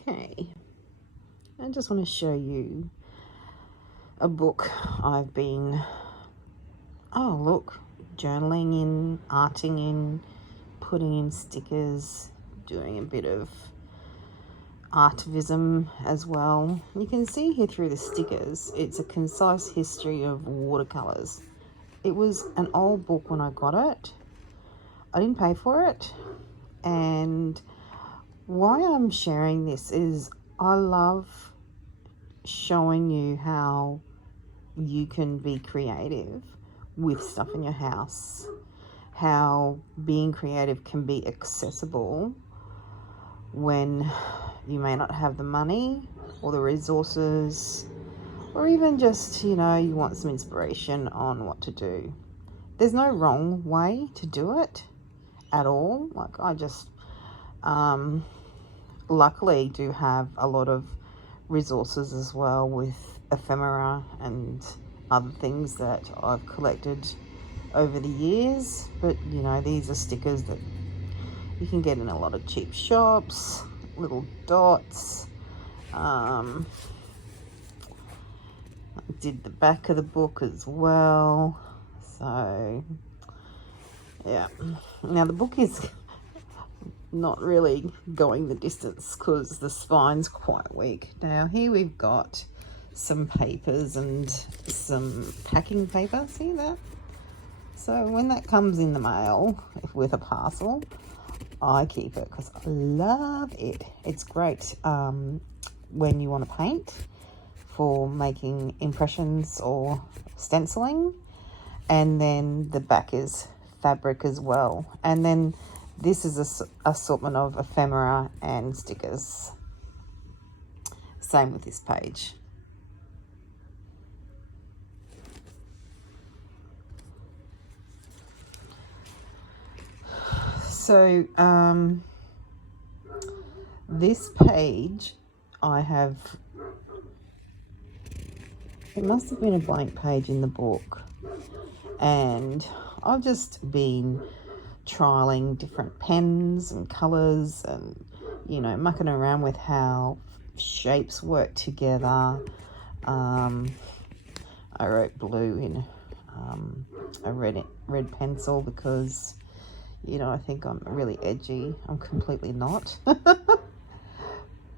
Okay, I just want to show you a book I've been, oh look, journaling in, arting in, putting in stickers, doing a bit of artivism as well. You can see here through the stickers, it's a concise history of watercolors. It was an old book when I got it. I didn't pay for it, and why I'm sharing this is I love showing you how you can be creative with stuff in your house, how being creative can be accessible when you may not have the money or the resources, or even just, you want some inspiration on what to do. There's no wrong way to do it at all. Like, I just luckily do have a lot of resources as well with ephemera and other things that I've collected over the years. But these are stickers that you can get in a lot of cheap shops, little dots. I did the back of the book as well. So yeah, now the book is not really going the distance because the spine's quite weak. Now here we've got some papers and some packing paper, see that? So when that comes in the mail with a parcel, I keep it because I love it. It's great when you want to paint, for making impressions or stenciling. And then the back is fabric as well. And then this is a assortment of ephemera and stickers. Same with this page. So this page I have, it must have been a blank page in the book, and I've just been trialing different pens and colors and mucking around with how shapes work together. I wrote blue in a red pencil because I think I'm really edgy. I'm completely not.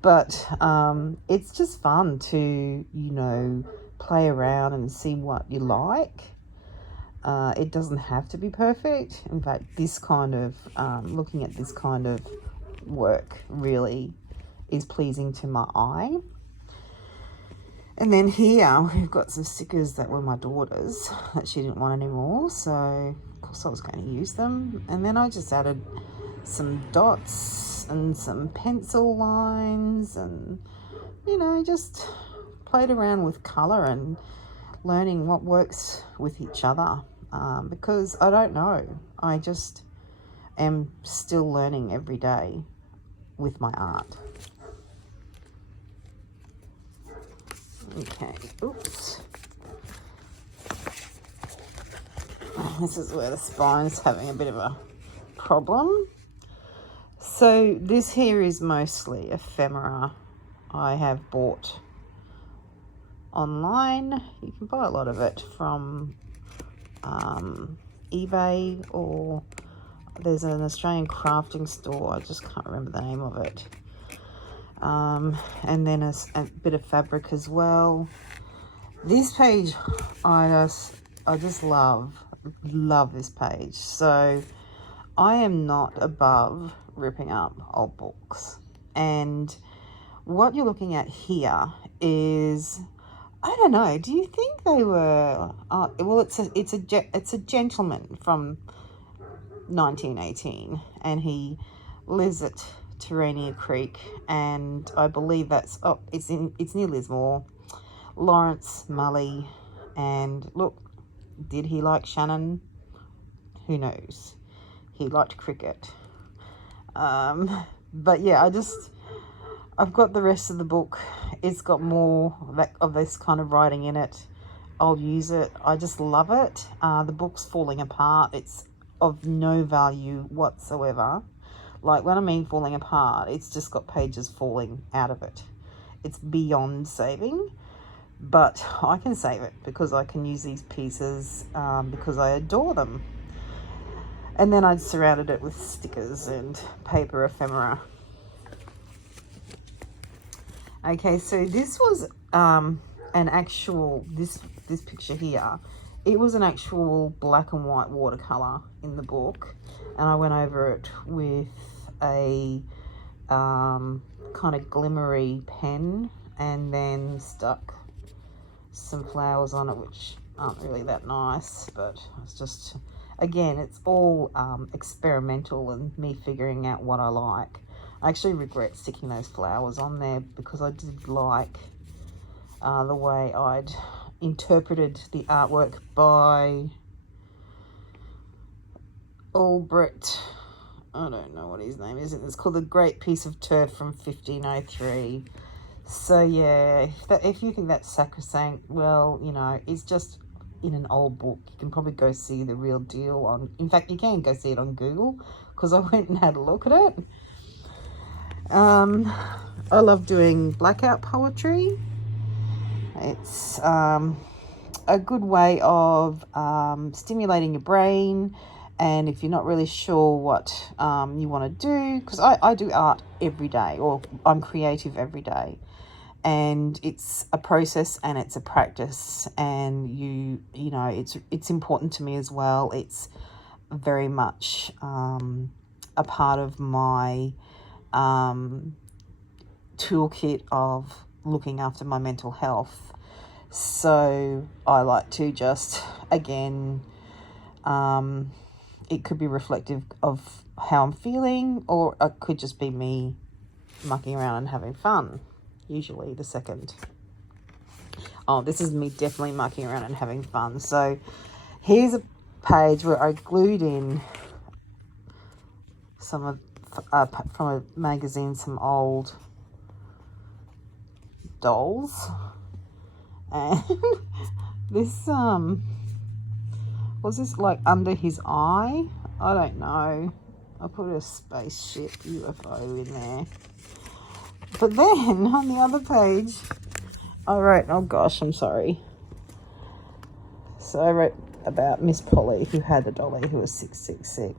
But it's just fun to play around and see what you like. It doesn't have to be perfect. In fact, this kind of looking at this kind of work really is pleasing to my eye. And then here we've got some stickers that were my daughter's that she didn't want anymore, so of course I was going to use them. And then I just added some dots and some pencil lines and just played around with color and learning what works with each other, because I don't know, I just am still learning every day with my art. Okay, oops. This is where the spine's having a bit of a problem. So this here is mostly ephemera I have bought online. You can buy a lot of it from eBay, or there's an Australian crafting store, I just can't remember the name of it. And then a bit of fabric as well. This page I just love this page. So I am not above ripping up old books, and what you're looking at here is, I don't know, do you think they were well, it's a gentleman from 1918, and he lives at Terania Creek, and I believe that's it's near Lismore. Lawrence Mully. And look, did he like Shannon? Who knows? He liked cricket. But yeah, I've got the rest of the book. It's got more of this kind of writing in it. I'll use it. I just love it. The book's falling apart. It's of no value whatsoever. Like, when I mean falling apart, it's just got pages falling out of it. It's beyond saving, but I can save it because I can use these pieces because I adore them. And then I'd surrounded it with stickers and paper ephemera. Okay, so this was an actual, this picture here, it was an actual black and white watercolor in the book, and I went over it with a kind of glimmery pen and then stuck some flowers on it, which aren't really that nice, but it's just, again, it's all experimental and me figuring out what I like. I actually regret sticking those flowers on there because I did like the way I'd interpreted the artwork by Albrecht. I don't know what his name is. It's called The Great Piece of Turf from 1503. So yeah, if you think that's sacrosanct, well, you know, it's just in an old book. You can probably go see the real deal on, in fact, you can go see it on Google, because I went and had a look at it. I love doing blackout poetry. It's a good way of stimulating your brain, and if you're not really sure what you want to do, because I do art every day, or I'm creative every day, and it's a process and it's a practice, and you know, it's important to me as well. It's very much a part of my toolkit of looking after my mental health. So I like to just, again, it could be reflective of how I'm feeling, or it could just be me mucking around and having fun, usually the second. Oh, this is me definitely mucking around and having fun. So here's a page where I glued in some of from a magazine, some old dolls, and this was this like under his eye? I don't know. I put a spaceship UFO in there. But then on the other page I wrote, oh gosh, I'm sorry. So I wrote about Miss Polly, who had a dolly who was 666.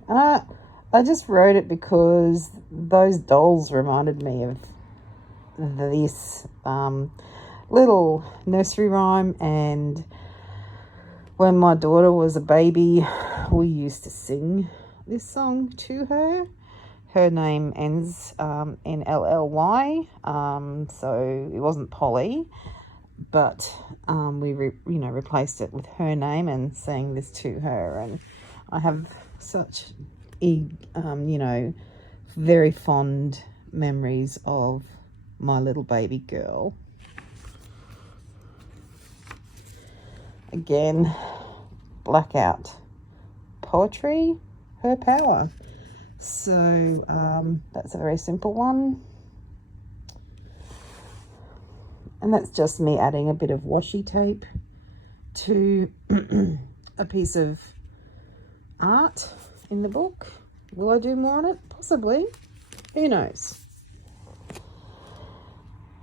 I just wrote it because those dolls reminded me of this little nursery rhyme, and when my daughter was a baby, we used to sing this song to her. Her name ends in LLY, so it wasn't Polly, but we replaced it with her name and sang this to her. And I have such very fond memories of my little baby girl. Again, blackout poetry, her power. So that's a very simple one, and that's just me adding a bit of washi tape to a piece of art in the book. Will I do more on it? Possibly. Who knows?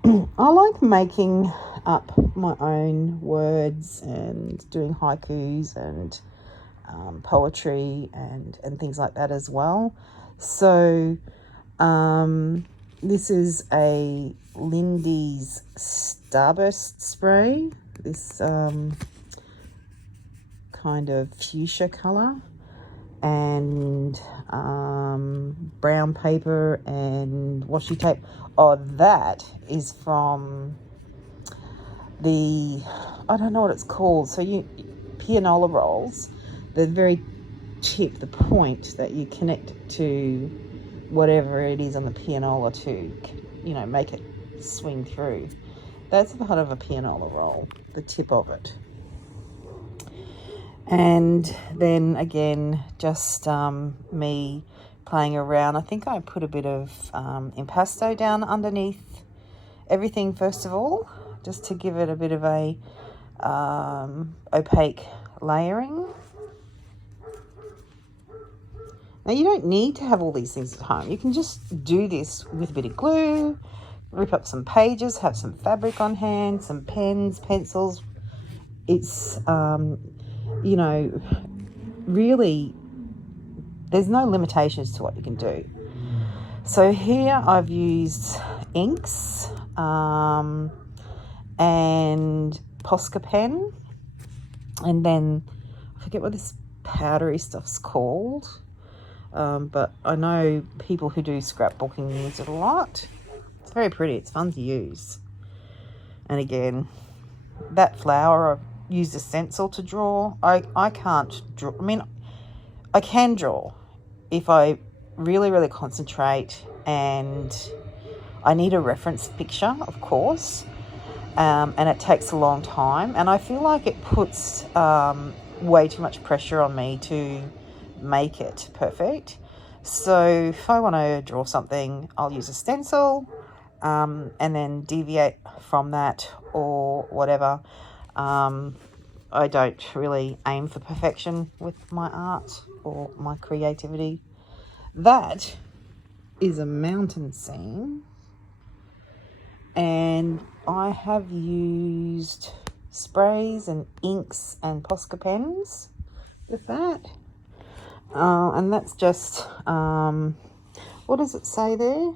I like making up my own words and doing haikus and poetry and things like that as well. So this is a Lindy's Starburst spray, this kind of fuchsia color, and brown paper and washi tape. Oh, that is from the, I don't know what it's called, so pianola rolls, the very tip, the point that you connect to whatever it is on the pianola to, make it swing through. That's part of a pianola roll, the tip of it. And then again, just me playing around. I think I put a bit of impasto down underneath everything first of all, just to give it a bit of a opaque layering. Now, you don't need to have all these things at home. You can just do this with a bit of glue, rip up some pages, have some fabric on hand, some pens, pencils. It's, you know, really, there's no limitations to what you can do. So here I've used inks and Posca pen, and then I forget what this powdery stuff's called, but I know people who do scrapbooking use it a lot. It's very pretty. It's fun to use. And again, that flower, I've used a stencil to draw. I can't draw. I mean, I can draw if I really, really concentrate, and I need a reference picture, of course, and it takes a long time. And I feel like it puts way too much pressure on me to make it perfect. So if I want to draw something, I'll use a stencil and then deviate from that or whatever. I don't really aim for perfection with my art or my creativity. That is a mountain scene, and I have used sprays and inks and Posca pens with that. And that's just, what does it say there?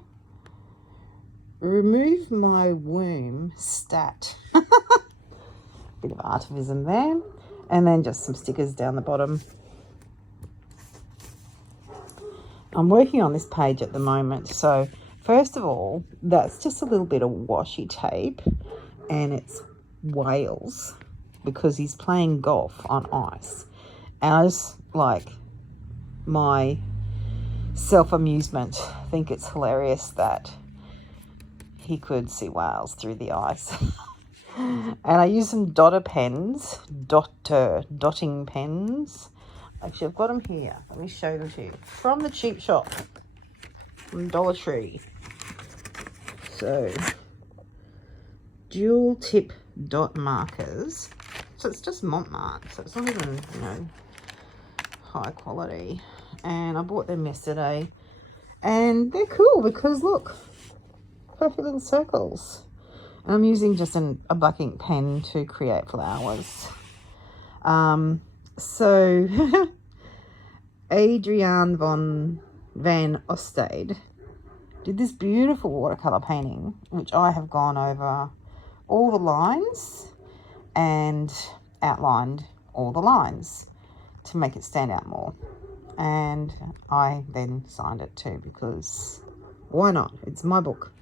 Remove my womb stat. Bit of artivism there. And then just some stickers down the bottom. I'm working on this page at the moment. So first of all, that's just a little bit of washi tape, and it's whales because he's playing golf on ice. And I just, like, my self-amusement, think it's hilarious that he could see whales through the ice. And I use some dotter pens, dotting pens. Actually, I've got them here. Let me show them to you. From the cheap shop, from Dollar Tree. So, dual tip dot markers. So it's just Montmartre. So it's not even, you know, high quality. And I bought them yesterday. And they're cool because, look, perfect little circles. And I'm using just a black ink pen to create flowers. So, Adriaan van Ostade did this beautiful watercolour painting, which I have gone over all the lines and outlined all the lines to make it stand out more. And I then signed it too, because why not? It's my book.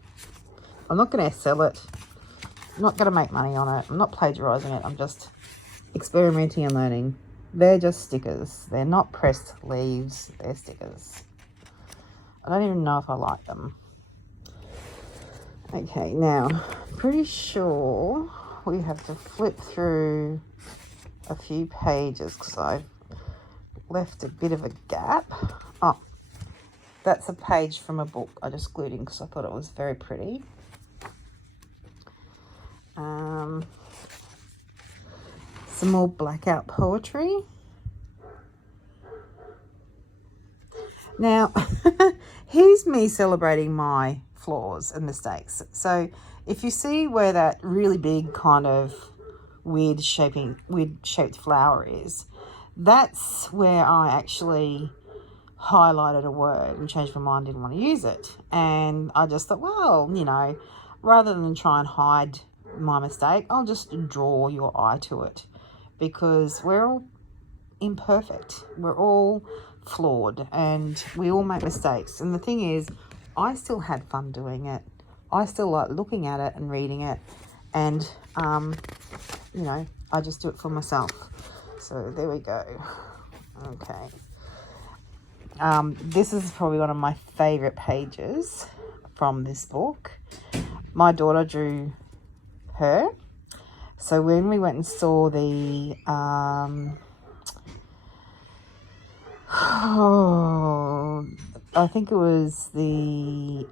I'm not going to sell it. I'm not going to make money on it. I'm not plagiarising it. I'm just experimenting and learning. They're just stickers. They're not pressed leaves. They're stickers. I don't even know if I like them. Okay, now, pretty sure we have to flip through a few pages because I've left a bit of a gap. Oh, that's a page from a book I just glued in because I thought it was very pretty. Some more blackout poetry. Now, here's me celebrating my flaws and mistakes. So if you see where that really big kind of weird shaped flower is, that's where I actually highlighted a word and changed my mind, didn't want to use it. And I just thought, well, you know, rather than try and hide my mistake, I'll just draw your eye to it, because we're all imperfect. We're all flawed and we all make mistakes. And the thing is, I still had fun doing it. I still like looking at it and reading it. And, you know, I just do it for myself. So there we go. Okay. This is probably one of my favourite pages from this book. My daughter drew her. So when we went and saw the I think it was the